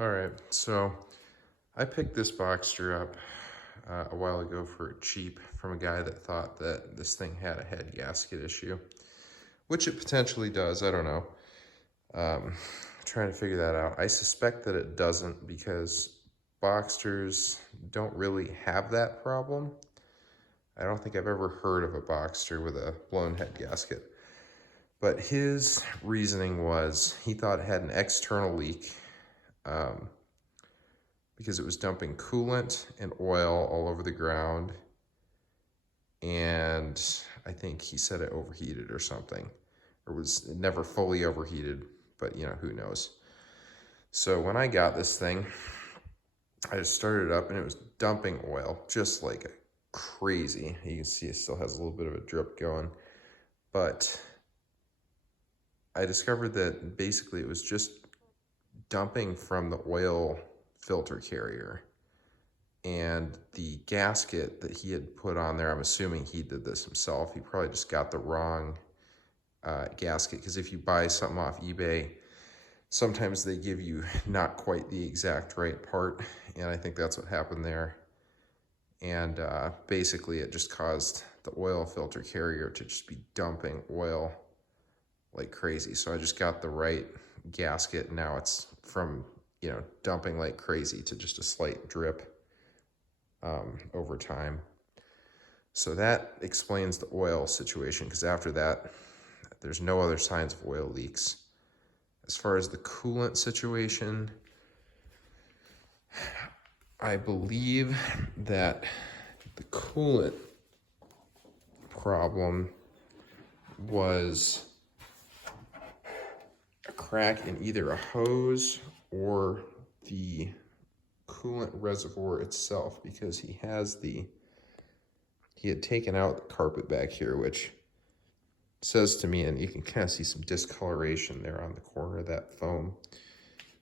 All right, so I picked this boxster up a while ago for cheap from a guy that thought that this thing had a head gasket issue, which it potentially does. I don't know. Trying to figure that out. I suspect that it doesn't because boxsters don't really have that problem. I don't think I've ever heard of a boxster with a blown head gasket. But his reasoning was he thought it had an external leak. Because it was dumping coolant and oil all over the ground. And I think he said it overheated or something, or was never fully overheated, but you know, who knows. So when I got this thing, I just started it up and it was dumping oil just like crazy. You can see it still has a little bit of a drip going, but I discovered that basically it was just dumping from the oil filter carrier, and the gasket that he had put on there, I'm assuming he did this himself. He probably just got the wrong gasket, because if you buy something off eBay, sometimes they give you not quite the exact right part, and I think that's what happened there. And basically it just caused the oil filter carrier to just be dumping oil like crazy. So I just got the right gasket, and now it's from, you know, dumping like crazy to just a slight drip over time. So that explains the oil situation, because after that, there's no other signs of oil leaks. As far as the coolant situation, I believe that the coolant problem was a crack in either a hose or the coolant reservoir itself, because he had taken out the carpet back here, which says to me, and you can kind of see some discoloration there on the corner of that foam,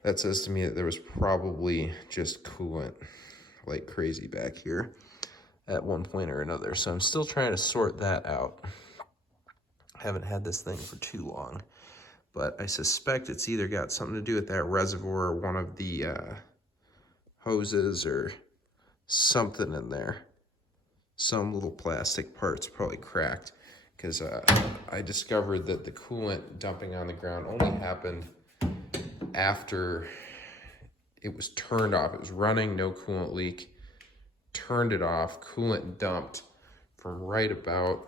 that says to me that there was probably just coolant like crazy back here at one point or another. So I'm still trying to sort that out. I haven't had this thing for too long, but I suspect it's either got something to do with that reservoir or one of the hoses or something in there. Some little plastic parts probably cracked, because I discovered that the coolant dumping on the ground only happened after it was turned off. It was running, no coolant leak, turned it off, coolant dumped from right about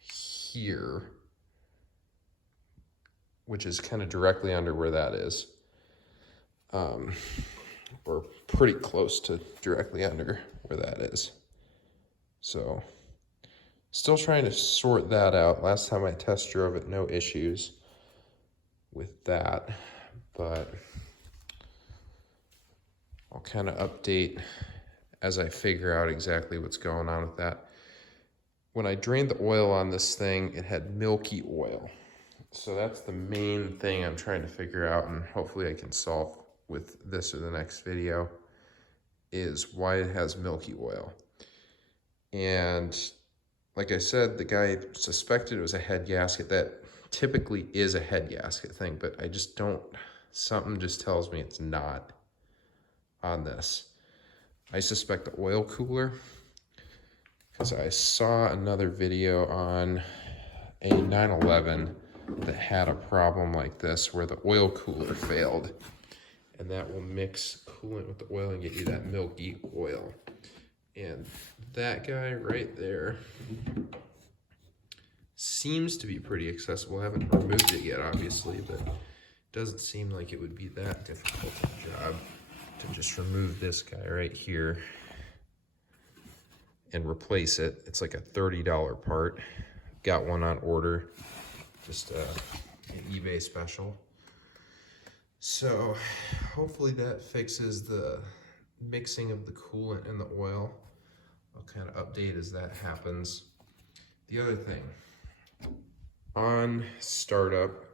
here, which is kind of directly under where that is. Or pretty close to directly under where that is. So still trying to sort that out. Last time I test drove it, no issues with that, but I'll kind of update as I figure out exactly what's going on with that. When I drained the oil on this thing, it had milky oil. So that's the main thing I'm trying to figure out, and hopefully I can solve with this or the next video, is why it has milky oil. And like I said, the guy suspected it was a head gasket. That typically is a head gasket thing, but I just don't, something just tells me it's not on this. I suspect the oil cooler, because I saw another video on a 911 that had a problem like this where the oil cooler failed, and that will mix coolant with the oil and get you that milky oil. And that guy right there seems to be pretty accessible. I haven't removed it yet, obviously, but it doesn't seem like it would be that difficult a job to just remove this guy right here and replace it. It's like a $30 part. Got one on order, just an eBay special. So hopefully that fixes the mixing of the coolant and the oil. I'll kind of update as that happens. The other thing, on startup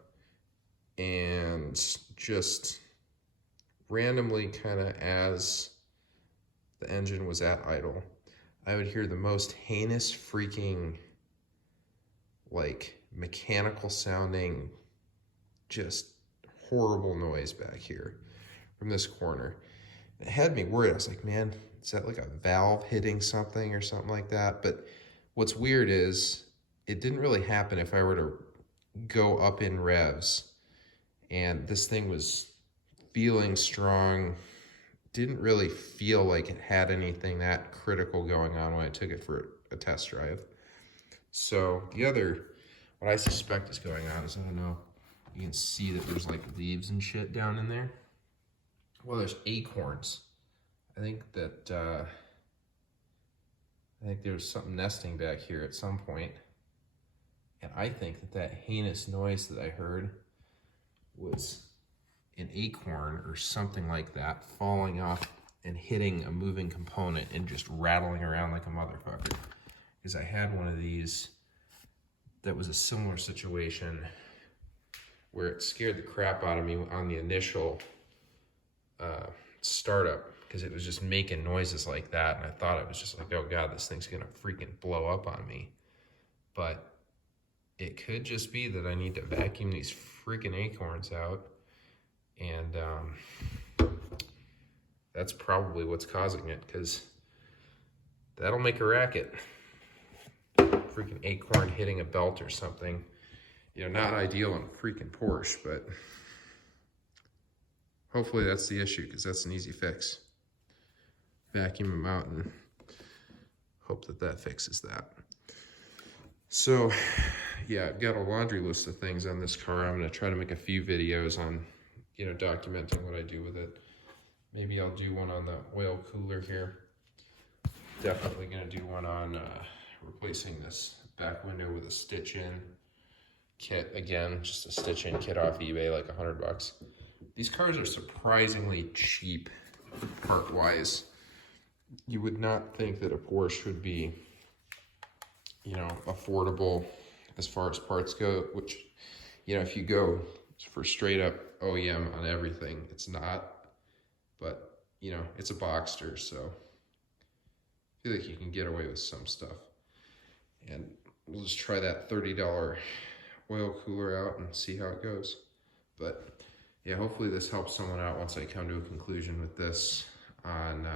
and just randomly kind of as the engine was at idle, I would hear the most heinous freaking, like, mechanical sounding, just horrible noise back here. from this corner. It had me worried. I was like, man, is that like a valve hitting something or something like that? But what's weird is it didn't really happen if I were to go up in revs. And this thing was feeling strong. Didn't really feel like it had anything that critical going on when I took it for a test drive. So what I suspect is going on is, I don't know, you can see that there's like leaves and shit down in there. Well, there's acorns. I think there was something nesting back here at some point. And I think that heinous noise that I heard was an acorn or something like that falling off and hitting a moving component and just rattling around like a motherfucker. Because I had one of these that was a similar situation where it scared the crap out of me on the initial startup, because it was just making noises like that, and I thought it was just like, oh god, this thing's gonna freaking blow up on me. But it could just be that I need to vacuum these freaking acorns out, and that's probably what's causing it, because that'll make a racket. Freaking acorn hitting a belt or something. You know, not ideal on a freaking Porsche, but hopefully that's the issue, because that's an easy fix. Vacuum them out and hope that fixes that. So, yeah, I've got a laundry list of things on this car. I'm going to try to make a few videos on, you know, documenting what I do with it. Maybe I'll do one on the oil cooler here. Definitely going to do one on replacing this back window with a stitch-in kit. Again, just a stitch-in kit off eBay, like $100. These cars are surprisingly cheap part-wise. You would not think that a Porsche would be, you know, affordable as far as parts go, which, you know, if you go for straight up OEM on everything, it's not. But, you know, it's a Boxster, so I feel like you can get away with some stuff. And we'll just try that $30 oil cooler out and see how it goes. But yeah, hopefully this helps someone out once I come to a conclusion with this on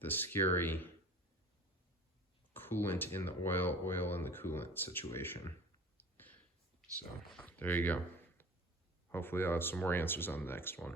the scary coolant in the oil in the coolant situation. So there you go. Hopefully I'll have some more answers on the next one.